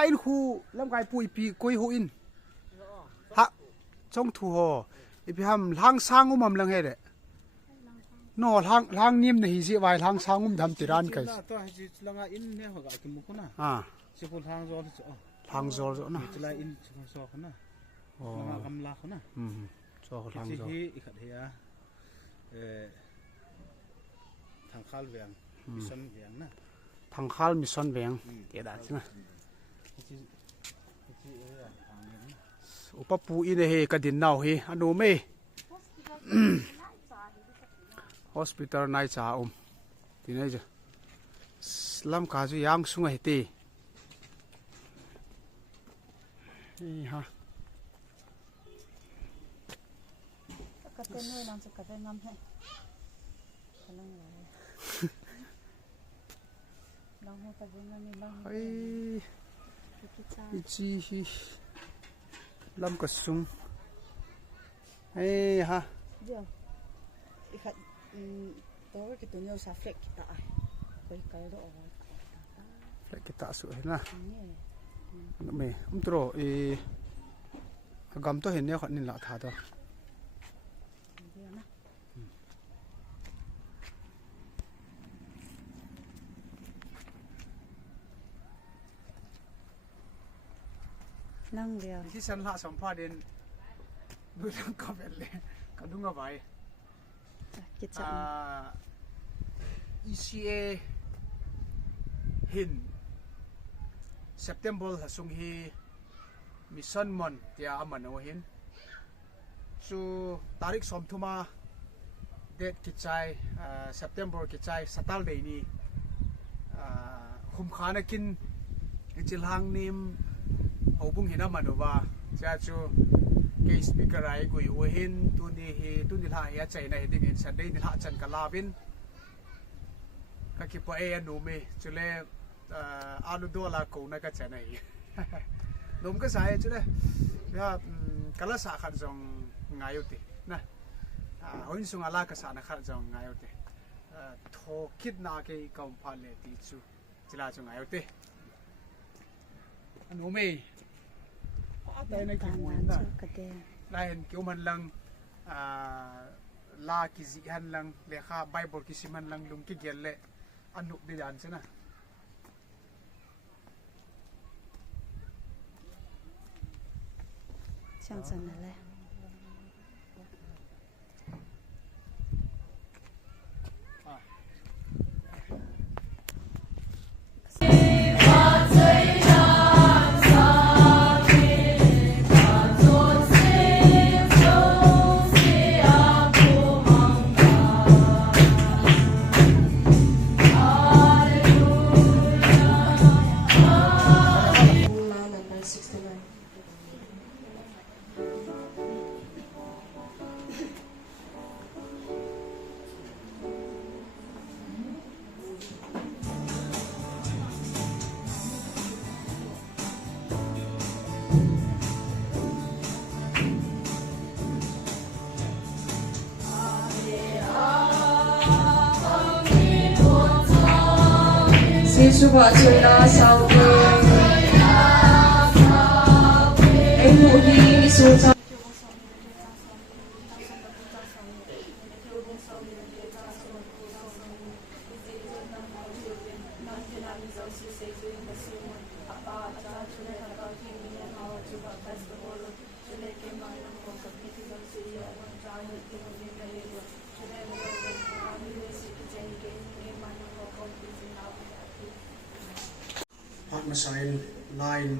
gai in khu lam gai pui pi koi hu in ha chong thu ho ipi ham lang sang um lang he de no lang nim na hi ji wai lang sang dham tiran kai to ji langa in ne ho ga ki mu ko na se ko lang zol zo na chila in so ko na langa kam la ko na so lang zo hi i khat he ya thang khal veng mission veng na thang khal mission veng te da china upa pu in he ka din naw he anu me hospital nai cha ti nei ja lam ka ju yang sunga he te ha ka te noi nang ka te ngam he lang ho ta jeng ni lang ai ichi hi lam ka sung ai ha dia ikhat to ke tu nyo sa flek kita ai koi kal do oi flek kita su na me tro gam to hen ne khat nin la tha do nang diaที่ฉันละสัมภาษณ์เองดูเรื่องกับเลยกันดุงเอาไว้ kita ECA หิน September สุงฮีมิชชั่นมันเดียอามันเอาหินสู่ตาริกสมทุมาเดทกิจใจSeptember กิจใจสตาร์เดย์นี้คุมขานักินจิลหางนิมเอาบุ้งหินมันดูว่าจะจูเกสปิกอะไรกุยหัวหินตุนี่ละเฮียใจในดิ่งเห็นสันเดย์นี่ละจันกลาบินก็คิดว่านูมีจุเล่อาลูดัวลากูนักใจในนมก็ใส่จุเล่เนี่ยกลาสาขันจงง่ายอยู่ตินะหัวหินสุงอาลากษานักขันจงง่ายอยู่ติทอคิดนาเกยกำพันเลยติจูจิลาจงง่ายอยู่ตินูมีแต่ในกี่วันนะได้เห็นเกี่ยวมันลังลากิจิฮันลังเลขาไบเบิลกิสิมันลังลุงกิเกลเล่อันนุบิดานใช่ไหมช่างสันนั่นแหละChúa trời đã sao em hữu đi xuống cho hot missile line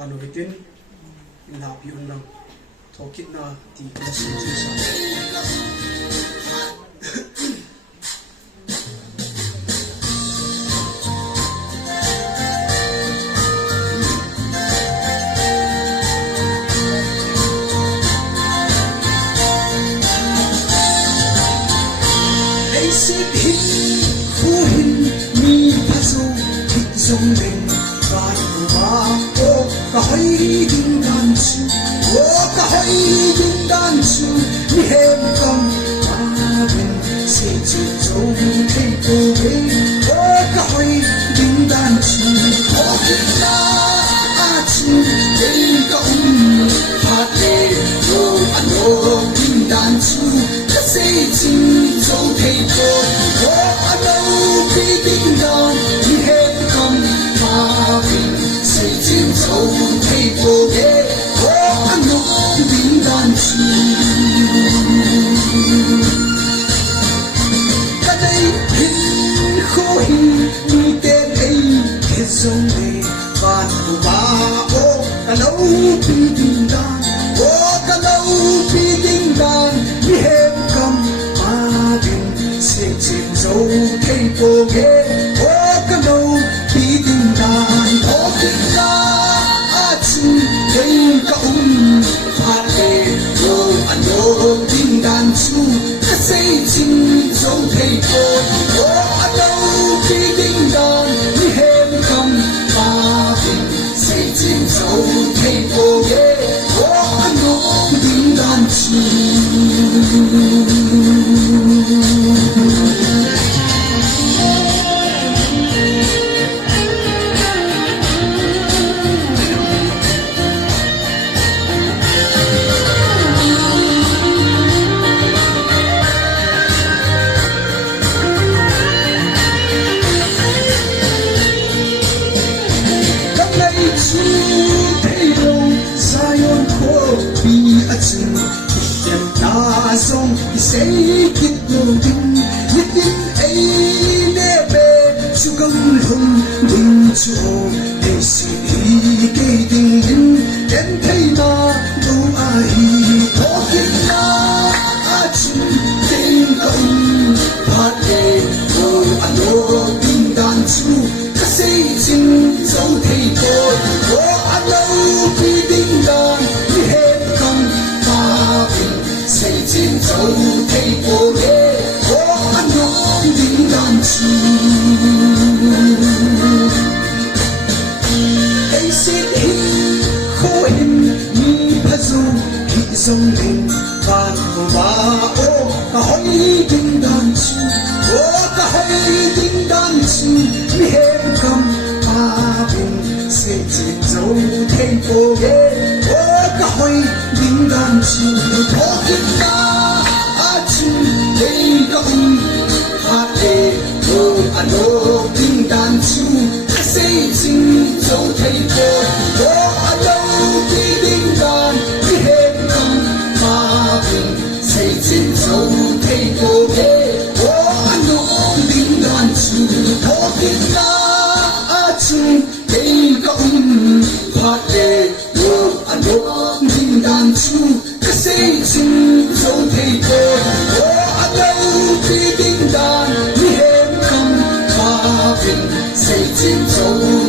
anu hitin ina piun lang thokit na ti kasi sa Hãy subscribe pi ding dan o ka lo pi ding dan mi hem kam ma din se chin zo thei po ge o ka lo pi ding dan o ding da a chu thei ka pha le lo an lo ding dan chu ka se chin zo thei po o a lo pi ding dan mi hem kam ma din se chin zo thei po ge o an lo ding dan chu song say kit no din yit din ai ne be chu gam hum din chu de si ke ding din den thai na do ai ho kin na a chu din kam pha de do ano din dan chu ka say chin zo thai ko o ano pi ding dan ni hem kam pa say chin zo thei po ge o an no ding dan chu ai sit hin kho hin mi pha zu hi song ding ban ba o ka hoi ding dan chu o ka hoi ding dan chu mi hem kam pa bin say chin zo thei po ge o ka hoi ding dan chu o kin na hey come hot day go ano ding dan chu say sing so thei po go ano ding dan we have come ma bin say sing so thei po ge go ano ding dan chu ho kin na a chu hey come hot day go ano ding dan chu say sing so thei po ding dan mi hem kam pa bin say chin zo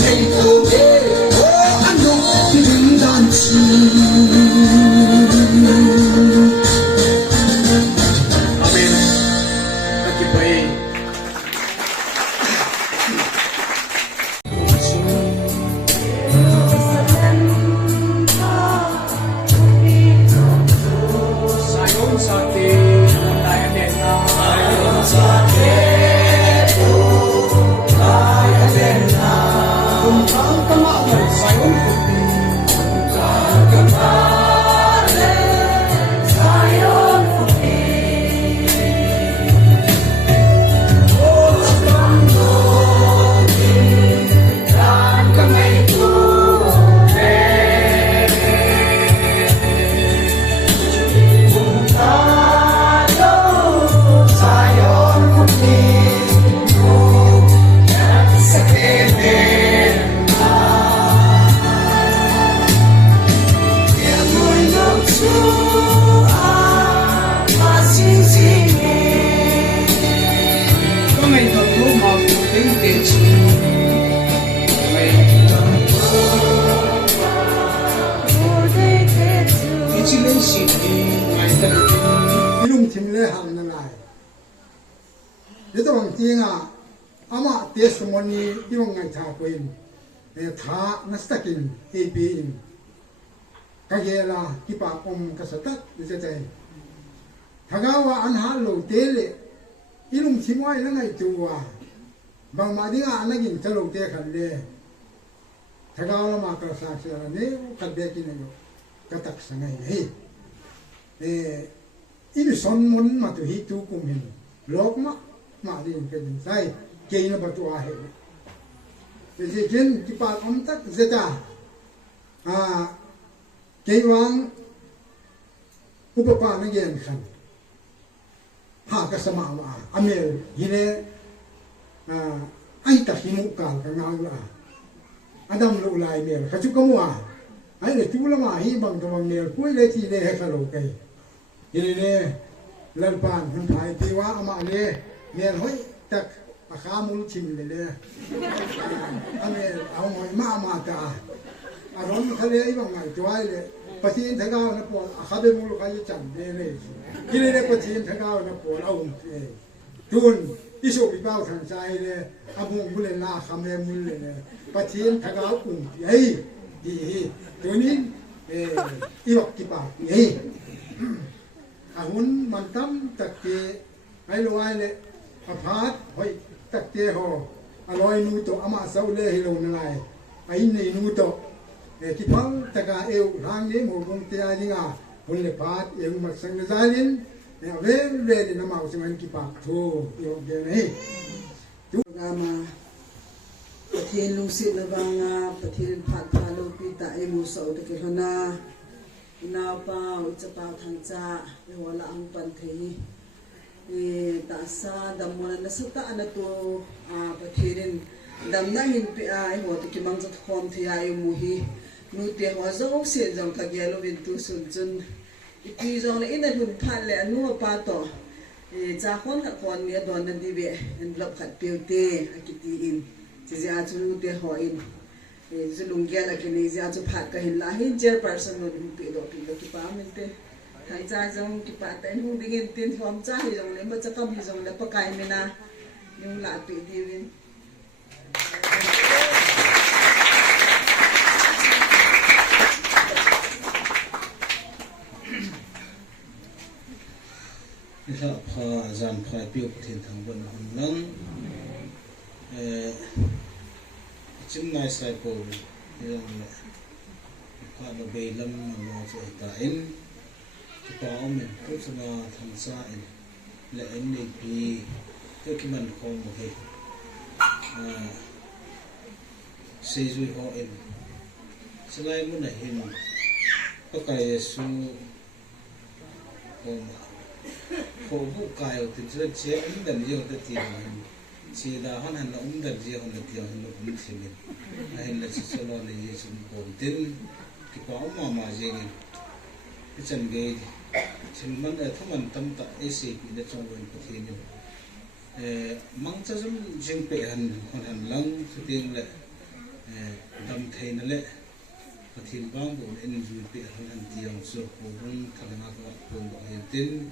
thei po ge o an no ding dan chu amen aki pai sayon sate tayo din ilung thim le ham na lai le to bang tinga ama testimony ilung ngai tha ko in e tha nastakin e be in ka gela ki pa om ka satat je je thagawa an ha lo te le ilung thim wai na ngai tuwa bang ma dinga anagin chalo te khan le thagawa ma ka sa se ne ka be ki ne ka tak sangai nei ini son mon ma tu hi tu kum hin lok ma din ke din sai ke na ba tu a he je jen ki pa om tak zeta ke wang upapa na gen khan ha ka sama ma amel hine ai ta himu ka ka nga la adam lu lai mel ka chu ka mu ai le tu la ma hi bang to bang ne pui le chi le ha lo kai ile le lan pan hun thai ti wa ama le ne hoi tak a kha mul chin le le ane au ngoi ma ta a ron khale ai bang ngai twai le patin thaga na pol a kha be mul khai chan le le ile le patin thaga na pol au tun isu bi pau than sai le amung mul le na kham le mul le patin thaga ung ei di tunin iok ki pa ei ahun mantam takke ai lo ai le aphat hoi takke ho aloi nu to ama sau le hi lo na lai ai nei nu to ki phang taka eu rang ni mo bung te ai nga hun le phat eu mak sang na zalin ne ave le na ma usman ki pa thu yo ge nei tu ga ma pathian lung sit na banga pathian phat pha lo pi ta e mu so te ke hona ina pa u cha pa thang cha e wala ang pan thei e ta sa dam mo na sa ta ana to a pathian dam na hin pi a e ho te ki mang cha khom thei a e mu hi nu te ho zo se jong ka ge lo win tu sun chun i pi jong le ina hun phat le anu pa to e cha khon ka khon mi don na di be en blok khat pe te a ki ti in chỉ ra chú te ho in chú lung kia là cái này ra chú phát cái hình là hình chairperson rồi bị đổ bị cái pa mình te thay ra trong cái pa tên hung đi in tiền thom cha thì trong lấy mà chắc cầm thì trong lấy pa cái mình à nhưng lại bị đi in là pha giảm khai biểu thiên thằng bên hồng lăng chính nay sai cổ rằng là pha nó bề lâm mà nó sẽ tại cái bảo mình cũng sẽ là thằng sai là anh này thì cái mình không một hệ xây dựng họ em sẽ lại muốn là hình có cái số khổ vụ cài thì chưa chế ứng đần nhiều từ tiền chỉ là hắn hành là ứng đần nhiều hơn là tiền hơn là cũng chỉ mình hay là chỉ cho lo là gì chúng còn tin cái bảo mà gì cái chân cái chân mình ở thằng mình tâm tại AC bị nó trong vườn của thiên nhiên mong cho chúng riêng bệ hành lăng số tiền lệ đâm thầy nó lệ và thiên bang bộ nên dù bệ hành tiền số của chúng thằng nào cũng hiện tin